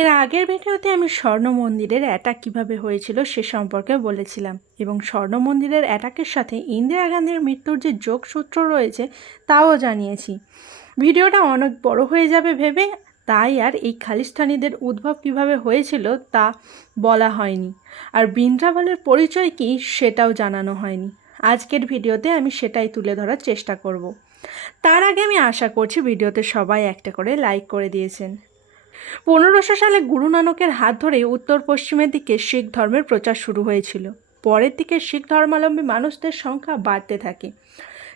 এর আগের ভিডিওতে আমি স্বর্ণ মন্দিরের অ্যাটাক কীভাবে হয়েছিল সে সম্পর্কে বলেছিলাম এবং স্বর্ণ মন্দিরের অ্যাটাকের সাথে ইন্দিরা গান্ধীর মৃত্যুর যে যোগসূত্র রয়েছে তাও জানিয়েছি। ভিডিওটা অনেক বড় হয়ে যাবে ভেবে তাই আর এই খালিস্তানিদের উদ্ভব কীভাবে হয়েছিল তা বলা হয়নি। আর বৃন্দ্রাবলের পরিচয় কী সেটাও জানানো হয়নি। আজকের ভিডিওতে আমি সেটাই তুলে ধরার চেষ্টা করব। তার আগে আমি আশা করছি ভিডিওতে সবাই একটা করে লাইক করে দিয়েছেন। পনেরোশো সালে গুরু নানকের হাত ধরে উত্তর পশ্চিমের দিকে শিখ ধর্মের প্রচার শুরু হয়েছিল। পরের দিকে শিখ ধর্মাবলম্বী মানুষদের সংখ্যা বাড়তে থাকে।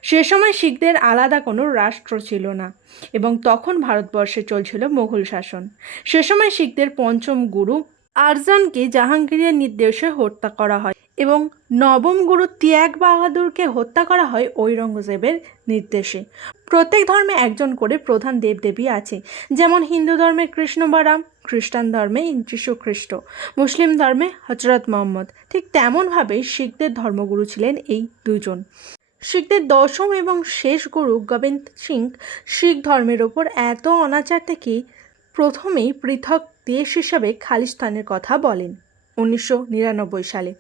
সে সময় শিখদের আলাদা কোনো রাষ্ট্র ছিল না এবং তখন ভারতবর্ষে চলছিল মোগল শাসন। সে সময় শিখদের পঞ্চম গুরু আরজানকে জাহাঙ্গীরের নির্দেশে হত্যা করা হয়। এবং নবম গুরু তিয়াগ বাহাদুরকে হত্যা করা হয় ঔরঙ্গজেবের নির্দেশে। প্রত্যেক ধর্মে একজন করে প্রধান দেবদেবী আছে। যেমন হিন্দু ধর্মে কৃষ্ণ বা রাম, খ্রিস্টান ধর্মে খ্রিস্ট মুসলিম ধর্মে হজরত মোহাম্মদ। ঠিক তেমনভাবেই শিখদের ধর্মগুরু ছিলেন এই দুজন। শিখদের দশম এবং শেষ গুরু গোবিন্দ সিং শিখ ধর্মের ওপর এত অনাচার থেকে প্রথমেই পৃথক দেশ হিসাবে খালিস্তানের কথা বলেন। উনিশশো নিরানব্বই সালে।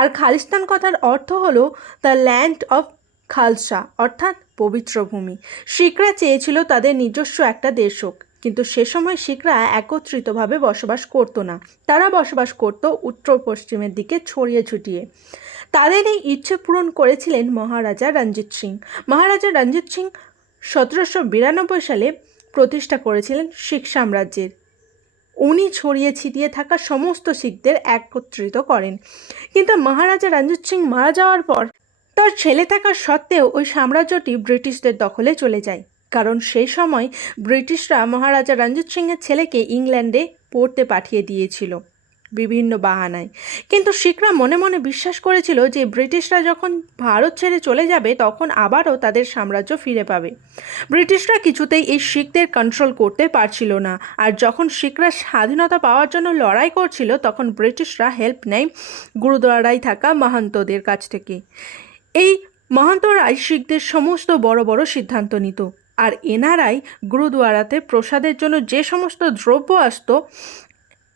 আর খালিস্তান কথার অর্থ হলো দ্য ল্যান্ড অফ খালসা অর্থাৎ পবিত্র ভূমি। শিখরা চেয়েছিল তাদের নিজস্ব একটা দেশ হোক, কিন্তু সে সময় শিখরা একত্রিতভাবে বসবাস করতো না। তারা বসবাস করত উত্তর পশ্চিমের দিকে ছড়িয়ে ছুটিয়ে। তাদের এই ইচ্ছে পূরণ করেছিলেন মহারাজা রঞ্জিত সিং। মহারাজা রঞ্জিত সিং সতেরোশো বিরানব্বই সালে প্রতিষ্ঠা করেছিলেন শিখ সাম্রাজ্যের। উনি ছড়িয়ে ছিটিয়ে থাকা সমস্ত শিখদের একত্রিত করেন। কিন্তু মহারাজা রঞ্জিত সিং মারা যাওয়ার পর তার ছেলে থাকা সত্ত্বেও ওই সাম্রাজ্যটি ব্রিটিশদের দখলে চলে যায়। কারণ সেই সময় ব্রিটিশরা মহারাজা রঞ্জিত সিংয়ের ছেলেকে ইংল্যান্ডে পড়তে পাঠিয়ে দিয়েছিল। বিভিন্ন বাহানায়। কিন্তু শিখরা মনে মনে বিশ্বাস করেছিল যে ব্রিটিশরা যখন ভারত ছেড়ে চলে যাবে, তখন আবারও তাদের সাম্রাজ্য ফিরে পাবে। ব্রিটিশরা কিছুতেই এই শিখদের কন্ট্রোল করতে পারছিল না। আর যখন শিখরা স্বাধীনতা পাওয়ার জন্য লড়াই করছিল, তখন ব্রিটিশরা হেল্প নেয় গুরুদ্বারায় থাকা মাহান্তদের কাছ থেকে। এই মহান্তরাই শিখদের সমস্ত বড় বড় সিদ্ধান্ত নিত। আর এনারাই গুরুদুয়ারাতে প্রসাদের জন্য যে সমস্ত দ্রব্য আসতো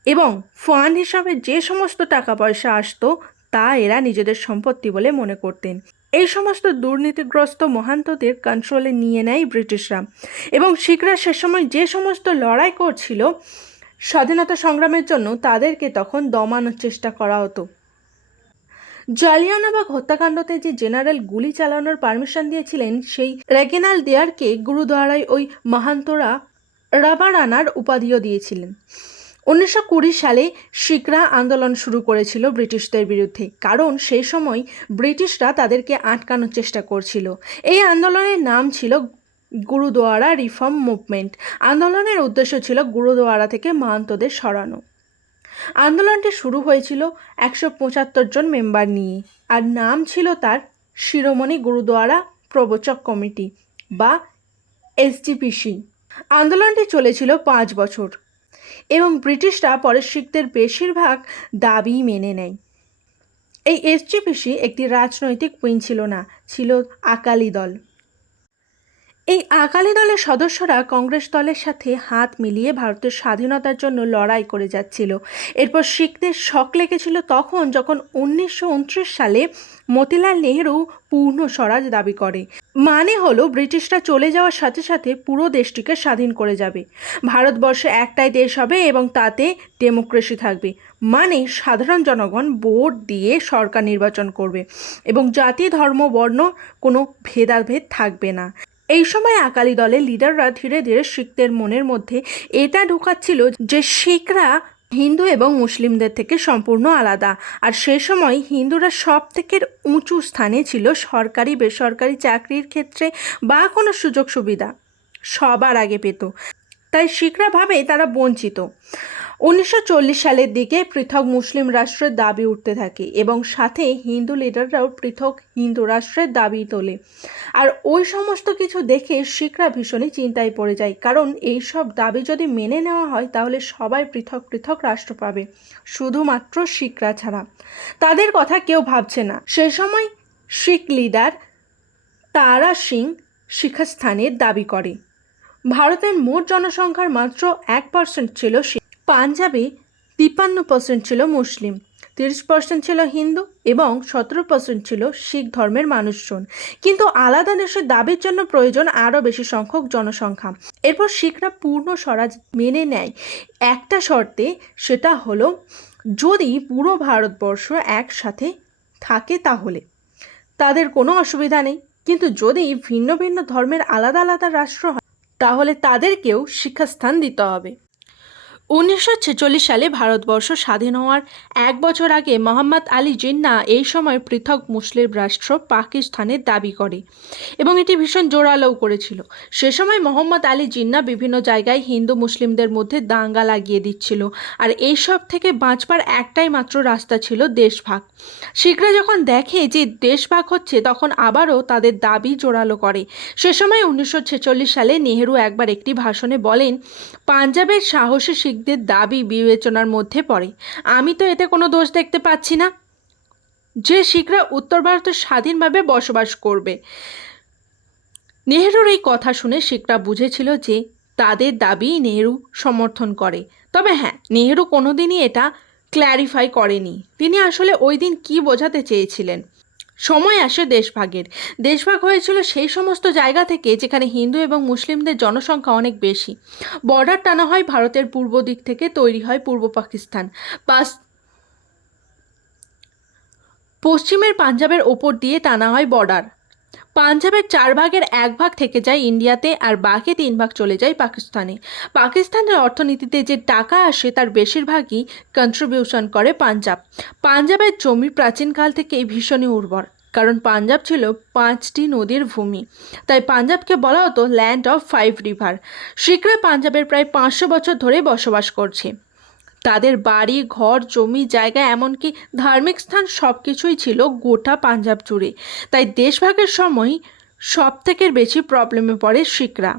এবং ফান্ড হিসাবে যে সমস্ত টাকা পয়সা আসতো, তা এরা নিজেদের সম্পত্তি বলে মনে করতেন। এই সমস্ত দুর্নীতিগ্রস্ত মহান্তদের কন্ট্রোলে নিয়ে নেয় ব্রিটিশরা। এবং শিখরা সে সময় যে সমস্ত লড়াই করছিল, স্বাধীনতা সংগ্রামের জন্য তাদেরকে তখন দমানোর চেষ্টা করা হতো। জালিয়ানাবাগ হত্যাকাণ্ডতে যে জেনারেল গুলি চালানোর পারমিশন দিয়েছিলেন, সেই রেগেনাল দেয়ারকে গুরুদ্বারায় ওই মাহান্তরা রাবার আনার উপাধিও দিয়েছিলেন। উনিশশো কুড়ি সালে শিখরা আন্দোলন শুরু করেছিল ব্রিটিশদের বিরুদ্ধে, কারণ সেই সময় ব্রিটিশরা তাদেরকে আটকানোর চেষ্টা করছিল। এই আন্দোলনের নাম ছিল গুরুদুয়ারা রিফর্ম মুভমেন্ট। আন্দোলনের উদ্দেশ্য ছিল গুরুদুয়ারা থেকে মাহান্তদের সরানো। আন্দোলনটি শুরু হয়েছিল একশো পঁচাত্তর জন মেম্বার নিয়ে, আর নাম ছিল তার শিরোমণি গুরুদুয়ারা প্রবচক কমিটি বা এসজিপিসি আন্দোলনটি চলেছিল পাঁচ বছর। এবং ব্রিটিশরা পরে শিখদের বেশিরভাগ দাবি মেনে নেয়। এই এসজিপিসি একটি রাজনৈতিক উইং ছিল না, ছিল আকালি দল। এই আকালি দলের সদস্যরা কংগ্রেস দলের সাথে হাত মিলিয়ে ভারতের স্বাধীনতার জন্য লড়াই করে যাচ্ছিল। এরপর শিখদের শখ লেগেছিল তখন যখন উনিশশো উনত্রিশ সালে মতিলাল নেহেরু পূর্ণ স্বরাজ দাবি করে। মানে হলো ব্রিটিশরা চলে যাওয়ার সাথে সাথে পুরো দেশটিকে স্বাধীন করে যাবে। ভারতবর্ষে একটাই দেশ হবে এবং তাতে ডেমোক্রেসি থাকবে। মানে সাধারণ জনগণ ভোট দিয়ে সরকার নির্বাচন করবে এবং জাতি, ধর্ম, বর্ণ কোনো ভেদাভেদ থাকবে না। এই সময় আকালি দলের লিডাররা ধীরে ধীরে শিখদের মনের মধ্যে এটা ঢোকাচ্ছিল যে শিখরা হিন্দু এবং মুসলিমদের থেকে সম্পূর্ণ আলাদা। আর সে সময় হিন্দুরা সব থেকে উঁচু স্থানে ছিল সরকারি, বেসরকারি চাকরির ক্ষেত্রে বা কোনো সুযোগ সুবিধা সবার আগে পেত। তাই শিখরা ভাবে তারা বঞ্চিত। উনিশশো চল্লিশ সালের দিকে পৃথক মুসলিম রাষ্ট্রের দাবি উঠতে থাকে এবং সাথে হিন্দু লিডাররাও পৃথক হিন্দু রাষ্ট্রের দাবি তোলে। আর ওই সমস্ত কিছু দেখে শিখরা ভীষণই চিন্তায় পড়ে যায়, কারণ এই সব দাবি যদি মেনে নেওয়া হয় তাহলে সবাই পৃথক পৃথক রাষ্ট্র পাবে, শুধুমাত্র শিখরা ছাড়া। তাদের কথা কেউ ভাবছে না। সে সময় শিখ লিডার তারা সিং শিখাস্থানের দাবি করে। ভারতের মোট জনসংখ্যার মাত্র এক পার্সেন্ট ছিল পাঞ্জাবে তিপ্পান্ন পার্সেন্ট ছিল মুসলিম, তিরিশ পার্সেন্ট ছিল হিন্দু এবং সতেরো পার্সেন্ট ছিল শিখ ধর্মের মানুষজন। কিন্তু আলাদা দেশের দাবির জন্য প্রয়োজন আরও বেশি সংখ্যক জনসংখ্যা। এরপর শিখরা পূর্ণ স্বরাজ মেনে নেয়। একটা শর্তে সেটা হলো, যদি পুরো ভারতবর্ষ একসাথে থাকে তাহলে তাদের কোনো অসুবিধা নেই। কিন্তু যদি ভিন্ন ভিন্ন ধর্মের আলাদা আলাদা রাষ্ট্র হয়, তাহলে তাদেরকেও শিক্ষাস্থান দিতে হবে। উনিশশো ছেচল্লিশ সালে ভারতবর্ষ স্বাধীন হওয়ার এক বছর আগে মোহাম্মদ আলী জিন্না এই সময় পৃথক মুসলিম রাষ্ট্র পাকিস্তানের দাবি করে এবং এটি ভীষণ জোরালো করেছিল। সে সময় মোহাম্মদ আলী জিন্না বিভিন্ন জায়গায় হিন্দু মুসলিমদের মধ্যে দাঙ্গা লাগিয়ে দিচ্ছিল। আর এইসব থেকে বাঁচবার একটাই মাত্র রাস্তা ছিল দেশভাগ। শিখরা যখন দেখে যে দেশভাগ হচ্ছে, তখন আবারও তাদের দাবি জোরালো করে। সে সময় উনিশশো ছেচল্লিশ সালে নেহেরু একবার একটি ভাষণে বলেন, পাঞ্জাবের সাহসী শিখদের দাবি বিবেচনার মধ্যে পড়ে। আমি তো এতে কোনো দোষ দেখতে পাচ্ছি না। যে শিখরা উত্তর ভারতে স্বাধীনভাবে বসবাস করবে। নেহেরুর এই কথা শুনে শিখরা বুঝেছিল যে তাদের দাবি নেহেরু সমর্থন করে। তবে হ্যাঁ নেহেরু কোনোদিনই এটা ক্ল্যারিফাই করেনি। তিনি আসলে ওই দিন কী বোঝাতে চেয়েছিলেন? সময় আসে দেশভাগের। দেশভাগ হয়েছিল সেই সমস্ত জায়গা থেকে যেখানে হিন্দু এবং মুসলিমদের জনসংখ্যা অনেক বেশি। বর্ডার টানা হয় ভারতের পূর্ব দিক থেকে, তৈরি হয় পূর্ব পাকিস্তান। পাস পশ্চিমের পাঞ্জাবের ওপর দিয়ে টানা হয় বর্ডার পাঞ্জাবের চার ভাগের এক ভাগ থেকে যায় ইন্ডিয়াতে আর বাকি তিন ভাগ চলে যায় পাকিস্তানে। পাকিস্তানের অর্থনীতিতে যে টাকা আসে, তার বেশিরভাগই কন্ট্রিবিউশন করে পাঞ্জাব। পাঞ্জাবের জমি প্রাচীনকাল থেকেই ভীষণই উর্বর, কারণ পাঞ্জাব ছিল পাঁচটি নদীর ভূমি। তাই পাঞ্জাবকে বলা হতো ল্যান্ড অফ ফাইভ রিভার শিখরা পাঞ্জাবের প্রায় পাঁচশো বছর ধরে বসবাস করছে। তাদের বাড়ি, ঘর, জমি, জায়গা, এমনকি ধার্মিক স্থান সব কিছুই ছিল গোটা পাঞ্জাব জুড়ে। তাই দেশভাগের সময় সব থেকে বেশি প্রবলেমে পড়ে শিখরা।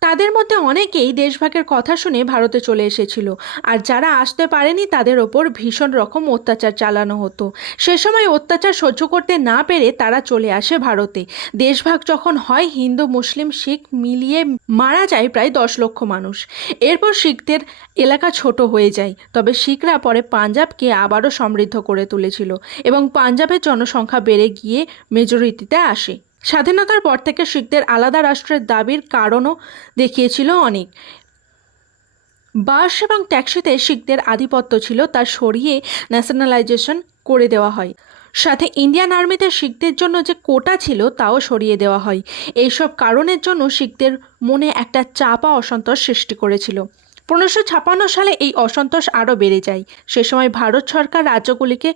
তাদের মধ্যে অনেকেই দেশভাগের কথা শুনে ভারতে চলে এসেছিল। আর যারা আসতে পারেনি, তাদের ওপর ভীষণ রকম অত্যাচার চালানো হতো। সে সময় অত্যাচার সহ্য করতে না পেরে তারা চলে আসে ভারতে। দেশভাগ যখন হয়, হিন্দু, মুসলিম, শিখ মিলিয়ে মারা যায় প্রায় দশ লক্ষ মানুষ। এরপর শিখদের এলাকা ছোট হয়ে যায়। তবে শিখরা পরে পাঞ্জাবকে আবারও সমৃদ্ধ করে তুলেছিল এবং পাঞ্জাবের জনসংখ্যা বেড়ে গিয়ে মেজরিটিতে আসে। স্বাধীনতার পর থেকে শিখদের আলাদা রাষ্ট্রের দাবির কারণও দেখিয়েছিল অনেক। বাস এবং ট্যাক্সিতে শিখদের আধিপত্য ছিল তা সরিয়ে ন্যাশনালাইজেশন করে দেওয়া হয়। সাথে ইন্ডিয়ান আর্মিতে শিখদের জন্য যে কোটা ছিল তাও সরিয়ে দেওয়া হয়। এইসব কারণের জন্য শিখদের মনে একটা চাপা অসন্তোষ সৃষ্টি করেছিল। পনেরোশো ছাপান্ন সালে এই অসন্তোষ আরও বেড়ে যায়। সে সময় ভারত সরকার রাজ্যগুলিকে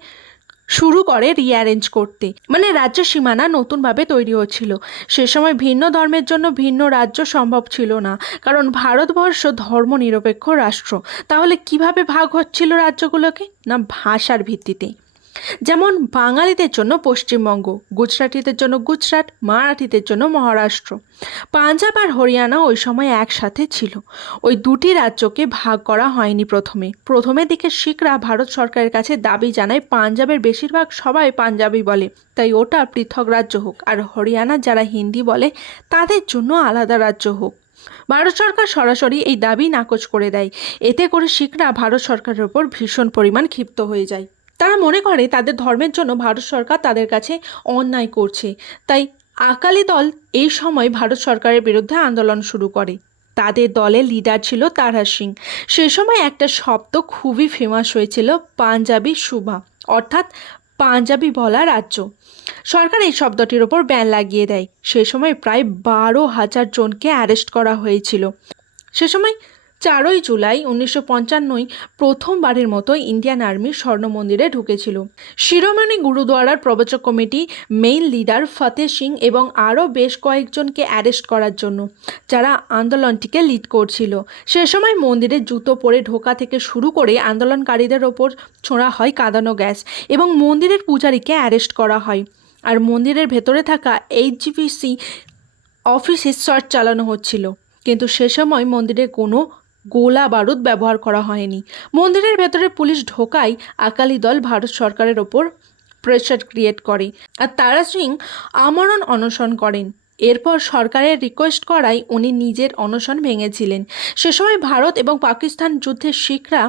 শুরু করে রিঅ্যারেঞ্জ করতে। মানে রাজ্য সীমানা নতুনভাবে তৈরি হচ্ছিল। সে সময় ভিন্ন ধর্মের জন্য ভিন্ন রাজ্য সম্ভব ছিল না। কারণ ভারতবর্ষ ধর্ম নিরপেক্ষ রাষ্ট্র। তাহলে কীভাবে ভাগ হচ্ছিল রাজ্যগুলোকে? না ভাষার ভিত্তিতে। যেমন বাঙালিদের জন্য পশ্চিমবঙ্গ, গুজরাটিদের জন্য গুজরাট, মারাঠিদের জন্য মহারাষ্ট্র। পাঞ্জাব আর হরিয়ানা ওই সময় একসাথে ছিল। ওই দুটি রাজ্যকে ভাগ করা হয়নি প্রথমে। প্রথমে দিকে শিখরা ভারত সরকারের কাছে দাবি জানায়, পাঞ্জাবের বেশিরভাগ সবাই পাঞ্জাবি বলে। তাই ওটা পৃথক রাজ্য হোক। আর হরিয়ানা যারা হিন্দি বলে, তাদের জন্য আলাদা রাজ্য হোক। ভারত সরকার সরাসরি এই দাবি নাকচ করে দেয়। এতে করে শিখরা ভারত সরকারের ওপর ভীষণ পরিমাণ ক্ষিপ্ত হয়ে যায়। তারা মনে করে তাদের ধর্মের জন্য ভারত সরকার তাদের কাছে অন্যায় করছে। তাই আকালি দল এই সময় ভারত সরকারের বিরুদ্ধে আন্দোলন শুরু করে। তাদের দলের লিডার ছিল তারা সিং। সে সময় একটা শব্দ খুবই ফেমাস হয়েছিল, পাঞ্জাবি সুভা অর্থাৎ পাঞ্জাবি বলা রাজ্য। সরকার এই শব্দটির ওপর ব্যান লাগিয়ে দেয়। সে সময় প্রায় বারো হাজার জনকে অ্যারেস্ট করা হয়েছিল। সে সময় চারই জুলাই উনিশশো পঞ্চান্নই প্রথমবারের মতো ইন্ডিয়ান আর্মি স্বর্ণ মন্দিরে ঢুকেছিল। শিরোমণি গুরুদুয়ারার প্রবচক committee main leader Fateh Singh এবং আরও বেশ কয়েকজনকে অ্যারেস্ট করার জন্য, যারা আন্দোলনটিকে লিড করছিল। সে সময় মন্দিরে জুতো পরে ঢোকা থেকে শুরু করে আন্দোলনকারীদের ওপর ছোঁড়া হয় কাঁদানো গ্যাস এবং মন্দিরের পূজারীকে অ্যারেস্ট করা হয়। আর মন্দিরের ভেতরে থাকা এইচজিপিসি অফিসে সার্চ চালানো হচ্ছিল। কিন্তু সে সময় মন্দিরে কোনো গোলা বারুদ ব্যবহার করা হয়নি। মন্দিরের ভেতরে পুলিশ ঢোকায় আকালি দল ভারত সরকারের ওপর প্রেশার ক্রিয়েট করে। আর তারা সিং আমরণ অনশন করেন। এরপর সরকারের রিকোয়েস্ট করায় উনি নিজের অনশন ভেঙেছিলেন। সে সময় ভারত এবং পাকিস্তান যুদ্ধের শিখরা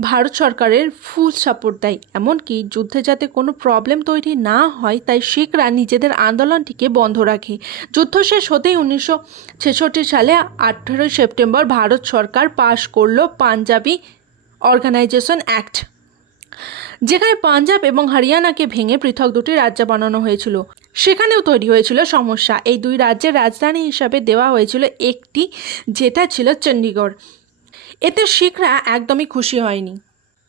ভারত সরকারের ফুল সাপোর্ট দেয়। এমনকি যুদ্ধে যাতে কোনো প্রবলেম তৈরি না হয়, তাই শিখরা নিজেদের আন্দোলনটিকে বন্ধ রাখে। যুদ্ধ শেষ হতেই উনিশশো ছেষট্টি সালে আঠেরোই সেপ্টেম্বর ভারত সরকার পাশ করল পাঞ্জাবি অর্গানাইজেশন অ্যাক্ট যেখানে পাঞ্জাব এবং হরিয়ানাকে ভেঙে পৃথক দুটি রাজ্য বানানো হয়েছিল। সেখানেও তৈরি হয়েছিল সমস্যা। এই দুই রাজ্যের রাজধানী হিসাবে দেওয়া হয়েছিল একটি, যেটা ছিল চণ্ডীগড়। এতে শিখরা একদমই খুশি হয়নি।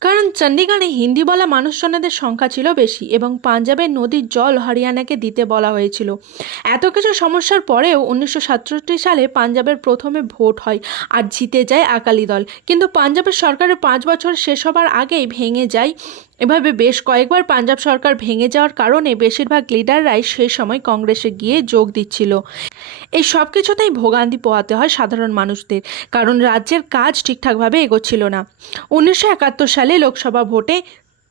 কারণ চণ্ডীগড়ে হিন্দি বলা মানুষজনেদের সংখ্যা ছিল বেশি এবং পাঞ্জাবের নদীর জল হরিয়ানাকে দিতে বলা হয়েছিল। এত কিছু সমস্যার পরেও উনিশশো সাতষট্টি সালে পাঞ্জাবের প্রথমে ভোট হয় আর জিতে যায় আকালি দল। কিন্তু পাঞ্জাবের সরকারের পাঁচ বছর শেষ হবার আগেই ভেঙে যায় এভাবে বেশ কয়েকবার পাঞ্জাব সরকার ভেঙে যাওয়ার কারণে বেশিরভাগ লিডাররাই সেই সময় কংগ্রেসে গিয়ে যোগ দিচ্ছিল। এই সব কিছুতেই ভোগান্তি পোহাতে হয় সাধারণ মানুষদের, কারণ রাজ্যের কাজ ঠিকঠাকভাবে এগোচ্ছিল না। উনিশশো একাত্তর সালে লোকসভা ভোটে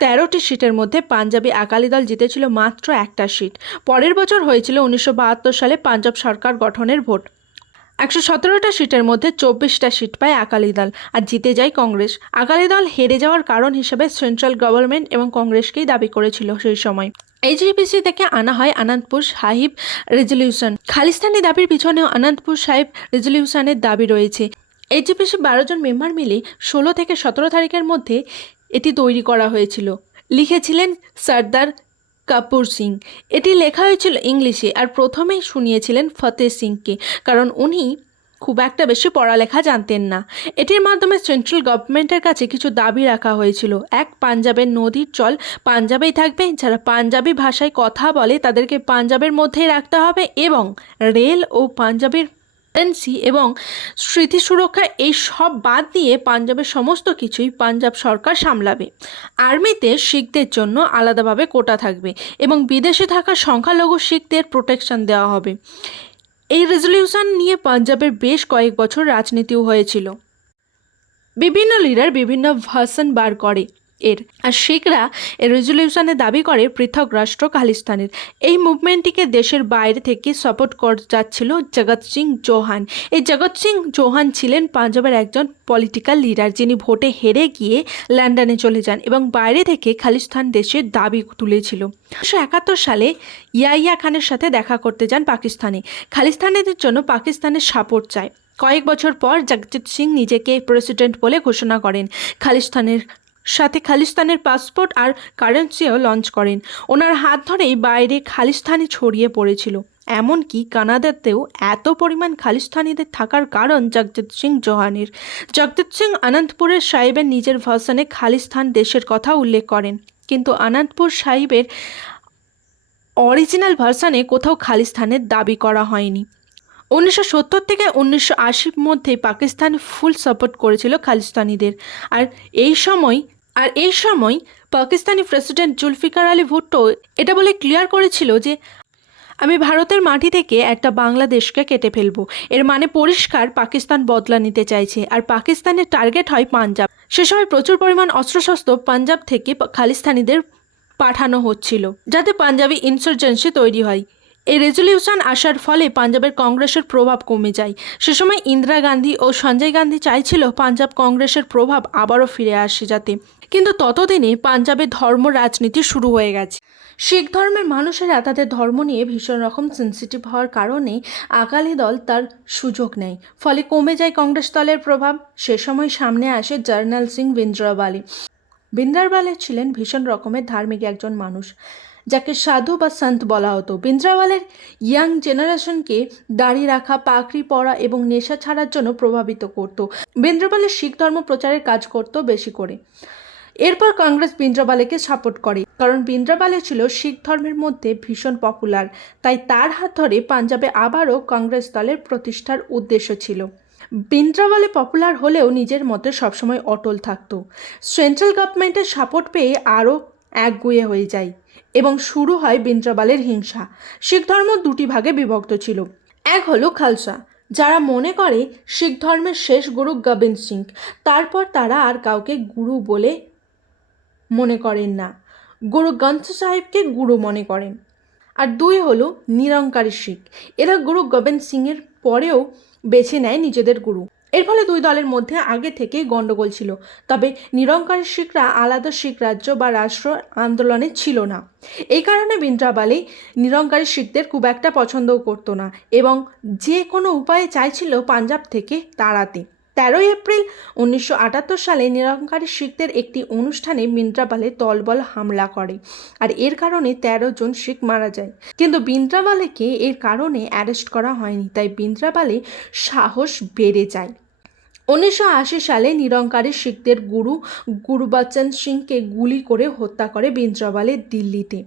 তেরোটি সিটের মধ্যে পাঞ্জাবি আকালি দল জিতেছিল মাত্র একটা সিট। পরের বছর হয়েছিল উনিশশো বাহাত্তর সালে পাঞ্জাব সরকার গঠনের ভোট। একশো সতেরোটা সিটের মধ্যে চব্বিশটা সিট পায় আকালি দল। আর জিতে যায় কংগ্রেস। আকালি দল হেরে যাওয়ার কারণ হিসেবে সেন্ট্রাল গভর্নমেন্ট এবং কংগ্রেসকেই দাবি করেছিল সেই সময়। এইচডিপিসি থেকে আনা হয় আনন্দপুর সাহিব রেজলিউশন। খালিস্তানি দাবির পিছনেও আনন্দপুর সাহিব রেজলিউশনের দাবি রয়েছে। এইচডিপিসি বারো জন মেম্বার মিলে ষোলো থেকে সতেরো তারিখের মধ্যে এটি তৈরি করা হয়েছিল। লিখেছিলেন সর্দার কাপুর সিং। এটি লেখা হয়েছিল ইংলিশে আর প্রথমেই শুনিয়েছিলেন ফতেহ সিংকে, কারণ উনি খুব একটা বেশি পড়ালেখা জানতেন না। এটির মাধ্যমে সেন্ট্রাল গভর্নমেন্টের কাছে কিছু দাবি রাখা হয়েছিল। এক, পাঞ্জাবের নদীর জল পাঞ্জাবেই থাকবে, যারা পাঞ্জাবি ভাষায় কথা বলে তাদেরকে পাঞ্জাবের মধ্যেই রাখতে হবে এবং রেল ও পাঞ্জাবের কারেন্সি এবং স্মৃতি সুরক্ষা, এই সব বাদ দিয়ে পাঞ্জাবের সমস্ত কিছুই পাঞ্জাব সরকার সামলাবে। আর্মিতে শিখদের জন্য আলাদাভাবে কোটা থাকবে এবং বিদেশে থাকা সংখ্যালঘু শিখদের প্রোটেকশন দেওয়া হবে। এই রেজলিউশন নিয়ে পাঞ্জাবের বেশ কয়েক বছর রাজনীতিও হয়েছিল। বিভিন্ন লিডার বিভিন্ন ভার্সন বার করে। এর। আর শিখরা রেজলিউশনে দাবি করে পৃথক রাষ্ট্র খালিস্তানের। এই মুভমেন্টটিকে দেশের বাইরে থেকে সাপোর্ট করে যাচ্ছিল জগৎ সিং চৌহান। এই জগৎ সিং চৌহান ছিলেন পাঞ্জাবের একজন পলিটিক্যাল লিডার যিনি ভোটে হেরে গিয়ে লন্ডনে চলে যান এবং বাইরে থেকে খালিস্তান দেশের দাবি তুলেছিল। উনিশশো একাত্তর সালে ইয়াইয়া খানের সাথে দেখা করতে যান পাকিস্তানে। খালিস্তানিদের জন্য পাকিস্তানের সাপোর্ট চায়। কয়েক বছর পর জগজিৎ সিং নিজেকে প্রেসিডেন্ট বলে ঘোষণা করেন। খালিস্তানের সাথে খালিস্তানের পাসপোর্ট আর কারেন্সিও লঞ্চ করেন। ওনার হাত ধরেই বাইরে খালিস্তানি ছড়িয়ে পড়েছিল। এমনকি কানাডাতেও এত পরিমাণ খালিস্তানিদের থাকার কারণ জগজিৎ সিং জোহানের জগজিৎ সিং আনন্দপুরের সাহেবের নিজের ভাষণে খালিস্তান দেশের কথা উল্লেখ করেন। কিন্তু আনন্দপুর সাহেবের অরিজিনাল ভার্সানে কোথাও খালিস্তানের দাবি করা হয়নি। উনিশশো সত্তর থেকে উনিশশো আশির মধ্যে পাকিস্তান ফুল সাপোর্ট করেছিল খালিস্তানিদের। আর এই সময়, আর এই সময় পাকিস্তানি প্রেসিডেন্ট জুলফিকার আলী ভুট্টো এটা বলে ক্লিয়ার করেছিল যে, আমি ভারতের মাটি থেকে একটা বাংলাদেশকে কেটে ফেলব। এর মানে পরিষ্কার পাকিস্তান বদলা নিতে চাইছে। আর পাকিস্তানের টার্গেট হয় পাঞ্জাব। সে সময় প্রচুর পরিমাণ অস্ত্রশস্ত্র পাঞ্জাব থেকে খালিস্তানিদের পাঠানো হচ্ছিল, যাতে পাঞ্জাবি ইনসার্জেন্সি তৈরি হয়। এই রেজলিউশন আসার ফলে পাঞ্জাবের কংগ্রেসের প্রভাব কমে যায়। সে সময় ইন্দিরা গান্ধী ও সঞ্জয় গান্ধী চাইছিল পাঞ্জাব কংগ্রেসের প্রভাব আবারও ফিরে আসে যাতে। কিন্তু ততদিনে পাঞ্জাবে ধর্ম রাজনীতি শুরু হয়ে গেছে। শিখ ধর্মের মানুষেরা তাদের ধর্ম নিয়ে ভীষণ রকম সেন্সিটিভ হওয়ার কারণে আকালি দল তার সুযোগ নেয়। ফলে কমে যায় কংগ্রেস দলের প্রভাব। সে সময় সামনে আসে জার্নাল সিং বিন্দ্রাবালি। বিন্দ্রাবালে ছিলেন ভীষণ রকমের ধার্মিক একজন মানুষ। যাকে সাধু বা সন্ত বলা হতো। বিন্দ্রাওয়ালের ইয়াং জেনারেশনকে দাড়ি রাখা পাকড়ি পরা এবং নেশা ছাড়ার জন্য প্রভাবিত করত। বিন্দ্রাবালের শিখ ধর্ম প্রচারের কাজ করত বেশি করে। এরপর কংগ্রেস বিন্দ্রাবালেকে সাপোর্ট করে, কারণ বিন্দ্রাবালে ছিল শিখ ধর্মের মধ্যে ভীষণ পপুলার তাই তার হাত ধরে পাঞ্জাবে আবারও কংগ্রেস দলের প্রতিষ্ঠার উদ্দেশ্য ছিল। বিন্দ্রাওয়ালে পপুলার হলেও নিজের মতে সবসময় অটল থাকত। সেন্ট্রাল গভর্নমেন্টের সাপোর্ট পেয়ে আরও একগুয়ে হয়ে যায়। এবং শুরু হয় বিন্দ্রাবালের হিংসা। শিখ ধর্ম দুটি ভাগে বিভক্ত ছিল। এক হলো খালসা। যারা মনে করে শিখ ধর্মের শেষ গুরু গোবিন্দ সিং, তারপর তারা আর কাউকে গুরু বলে মনে করেন না। গুরু গ্রন্থ সাহেবকে গুরু মনে করেন। আর দুই হলো নিরঙ্কারী শিখ। এরা গুরু গোবিন্দ সিংয়ের পরেও বেছে নেয় নিজেদের গুরু। এর ফলে দুই দলের মধ্যে আগে থেকেই গণ্ডগোল ছিল। তবে নিরঙ্কারী শিখরা, আলাদা শিখ রাজ্য বা রাষ্ট্র আন্দোলনে ছিল না। এই কারণে বিন্দ্রাবালি নিরঙ্কারী শিখদের খুব একটা পছন্দও করতো না এবং যে কোনো উপায়ে চাইছিল পাঞ্জাব থেকে তাড়াতে। তেরোই এপ্রিল উনিশশো আটাত্তর সালে নিরঙ্কারী শিখদের একটি অনুষ্ঠানে বিন্দ্রাবালে দলবল হামলা করে আর এর কারণে তেরো জন শিখ মারা যায়। কিন্তু বিন্দ্রাবালেকে এর কারণে অ্যারেস্ট করা হয়নি, তাই বিন্দ্রাবালে সাহস বেড়ে যায়। উনিশশো আশি সালে নিরঙ্কারী শিখদের গুরু গুরুবচন সিংকে গুলি করে হত্যা করে বিন্দ্রাবালে দিল্লিতে।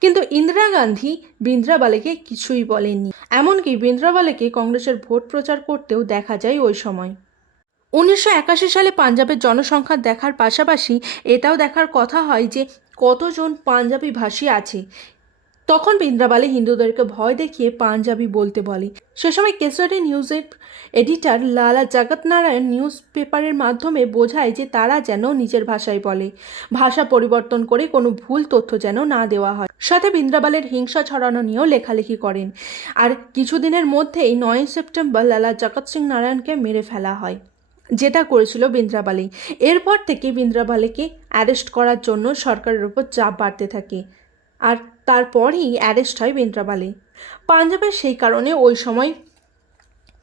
কিন্তু ইন্দিরা গান্ধী বিন্দ্রাবালেকে কিছুই বলেননি। এমনকি বিন্দ্রাবালেকে কংগ্রেসের ভোট প্রচার করতেও দেখা যায় ওই সময়। উনিশশো একাশি সালে পাঞ্জাবের জনসংখ্যা দেখার পাশাপাশি এটাও দেখার কথা হয় যে কতজন পাঞ্জাবি ভাষী আছে। তখন বিন্দ্রাবালে হিন্দুদেরকে ভয় দেখিয়ে পাঞ্জাবি বলতে বলে। সে সময় কেসরি নিউজের এডিটর লালা জগৎনারায়ণ নিউজ পেপারের মাধ্যমে বোঝায় যে তারা যেন নিজের ভাষায় বলে। ভাষা পরিবর্তন করে কোনো ভুল তথ্য যেন না দেওয়া হয়। সাথে বিন্দ্রাবালের হিংসা ছড়ানো নিয়েও লেখালেখি করেন। আর কিছুদিনের মধ্যেই নয় সেপ্টেম্বর লালা জগৎ সিং নারায়ণকে মেরে ফেলা হয়। যেটা করেছিল বিন্দ্রাবালি এরপর থেকে বিন্দ্রাবালিকে অ্যারেস্ট করার জন্য সরকারের উপর চাপ বাড়তে থাকে। আর তারপরই অ্যারেস্ট হয় বেন্দ্রাবালে। পাঞ্জাবের সেই কারণে ওই সময়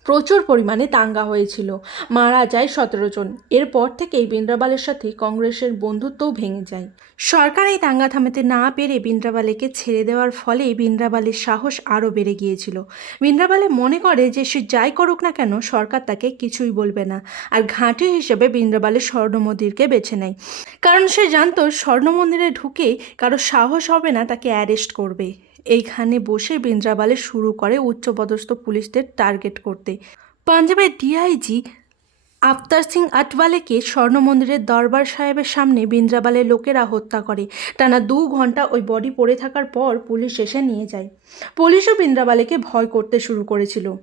প্রচুর পরিমাণে দাঙ্গা হয়েছিল। মারা যায় সতেরো জন। এরপর থেকেই বিন্দ্রাবালের সাথে কংগ্রেসের বন্ধুত্বও ভেঙে যায়। সরকার এই দাঙ্গা থামাতে না পেরে বিন্দ্রাবালেকে ছেড়ে দেওয়ার ফলে বিন্দ্রাবালের সাহস আরও বেড়ে গিয়েছিল। বিন্দ্রাবালে মনে করে যে সে যাই করুক না কেন, সরকার তাকে কিছুই বলবে না। আর ঘাঁটি হিসেবে বিন্দ্রাবালের স্বর্ণ মন্দিরকে বেছে নেয়। কারণ সে জানতো স্বর্ণ মন্দিরে ঢুকে কারও সাহস হবে না তাকে অ্যারেস্ট করবে। এইখানে বসে বিন্দ্রাবালে শুরু করে উচ্চপদস্থ পুলিশদের টার্গেট করতে। পাঞ্জাবের ডিআইজি আফতার সিং আটওয়ালেকে স্বর্ণ মন্দিরের দরবার সাহেবের সামনে বিন্দ্রাবালের লোকেরা হত্যা করে। টানা দু ঘণ্টা ওই বডি পড়ে থাকার পর পুলিশ এসে নিয়ে যায়। পুলিশও বিন্দ্রাবালেকে ভয় করতে শুরু করেছিল।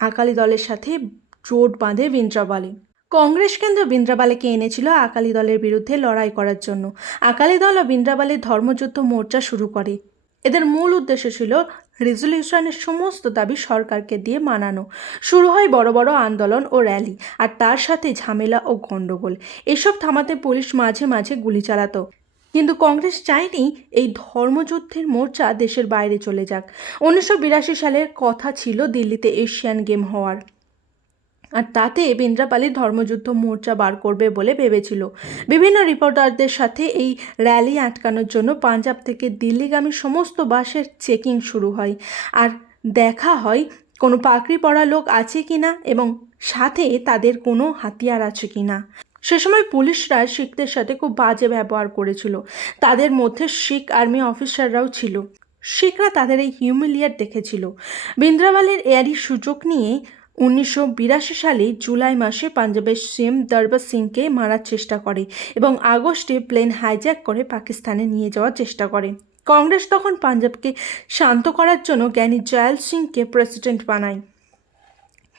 আকালি দলের সাথে জোট বাঁধে বিন্দ্রাবালে। কংগ্রেস কেন্দ্র বিন্দ্রাবালেকে এনেছিল আকালি দলের বিরুদ্ধে লড়াই করার জন্য। আকালি দল ও বিন্দ্রাবালের ধর্মযুদ্ধ মোর্চা শুরু করে। এদের মূল উদ্দেশ্য ছিল রেজলিউশনের সমস্ত দাবি সরকারকে দিয়ে মানানো। শুরু হয় বড় বড় আন্দোলন ও র্যালি আর তার সাথে ঝামেলা ও গণ্ডগোল এসব থামাতে পুলিশ মাঝে মাঝে গুলি চালাতো। কিন্তু কংগ্রেস চায়নি এই ধর্মযুদ্ধের মোর্চা দেশের বাইরে চলে যাক। উনিশশো বিরাশি সালের কথা ছিল দিল্লিতে এশিয়ান গেম হওয়ার। আর তাতে বিন্দ্রাপালি ধর্মযুদ্ধ মোর্চা বার করবে বলে ভেবেছিল। বিভিন্ন রিপোর্টারদের সাথে এই র্যালি আটকানোর জন্য পাঞ্জাব থেকে দিল্লিগামী সমস্ত বাসের চেকিং শুরু হয়। আর দেখা হয়, কোনো পাকড়ি পড়া লোক আছে কি না এবং সাথে তাদের কোনো হাতিয়ার আছে কি না সে সময় পুলিশরা শিখদের সাথে খুব বাজে ব্যবহার করেছিল। তাদের মধ্যে শিখ আর্মি অফিসাররাও ছিল। শিখরা তাদের এই হিউমিলিয়ার দেখেছিল। বিন্দ্রাবালের এয়ারি সুযোগ নিয়ে উনিশশো বিরাশি সালে জুলাই মাসে পাঞ্জাবের সিএম দরবার সিংকে মারার চেষ্টা করে এবং আগস্টে প্লেন হাইজ্যাক করে পাকিস্তানে নিয়ে যাওয়ার চেষ্টা করে। কংগ্রেস তখন পাঞ্জাবকে শান্ত করার জন্য জ্ঞানী জয়াল সিংকে প্রেসিডেন্ট বানায়।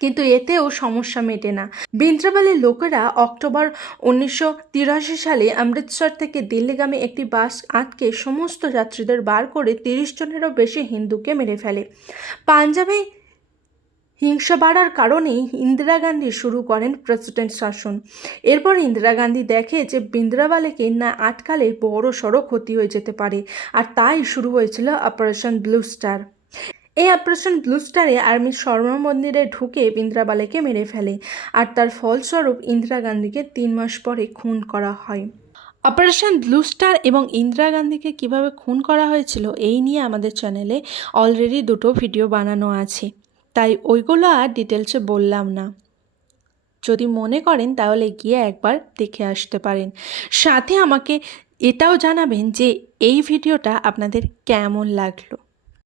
কিন্তু এতেও সমস্যা মেটে না। বিন্দ্রাবালের লোকেরা অক্টোবর উনিশশো তিরাশি সালে অমৃতসর থেকে দিল্লিগামী একটি বাস আটকে সমস্ত যাত্রীদের বার করে তিরিশ জনেরও বেশি হিন্দুকে মেরে ফেলে। পাঞ্জাবে হিংসা বাড়ার কারণেই ইন্দিরা গান্ধী শুরু করেন প্রেসিডেন্ট শাসন। এরপর ইন্দিরা গান্ধী দেখে যে বিন্দ্রাবালেকে না আটকালে বড় সড়ো ক্ষতি হয়ে যেতে পারে, আর তাই শুরু হয়েছিল অপারেশন ব্লু স্টার এই অপারেশন ব্লু স্টারে আর্মির স্বর্ণ মন্দিরে ঢুকে বিন্দ্রাবালেকে মেরে ফেলে, আর তার ফলস্বরূপ ইন্দিরা গান্ধীকে তিন মাস পরে খুন করা হয়। অপারেশন ব্লু স্টার এবং ইন্দিরা গান্ধীকে কীভাবে খুন করা হয়েছিল এই নিয়ে আমাদের চ্যানেলে অলরেডি দুটো ভিডিও বানানো আছে। তাই ওইগুলো আর ডিটেলসে বললাম না। যদি মনে করেন তাহলে গিয়ে একবার দেখে আসতে পারেন। সাথে আমাকে এটাও জানাবেন যে এই ভিডিওটা আপনাদের কেমন লাগল।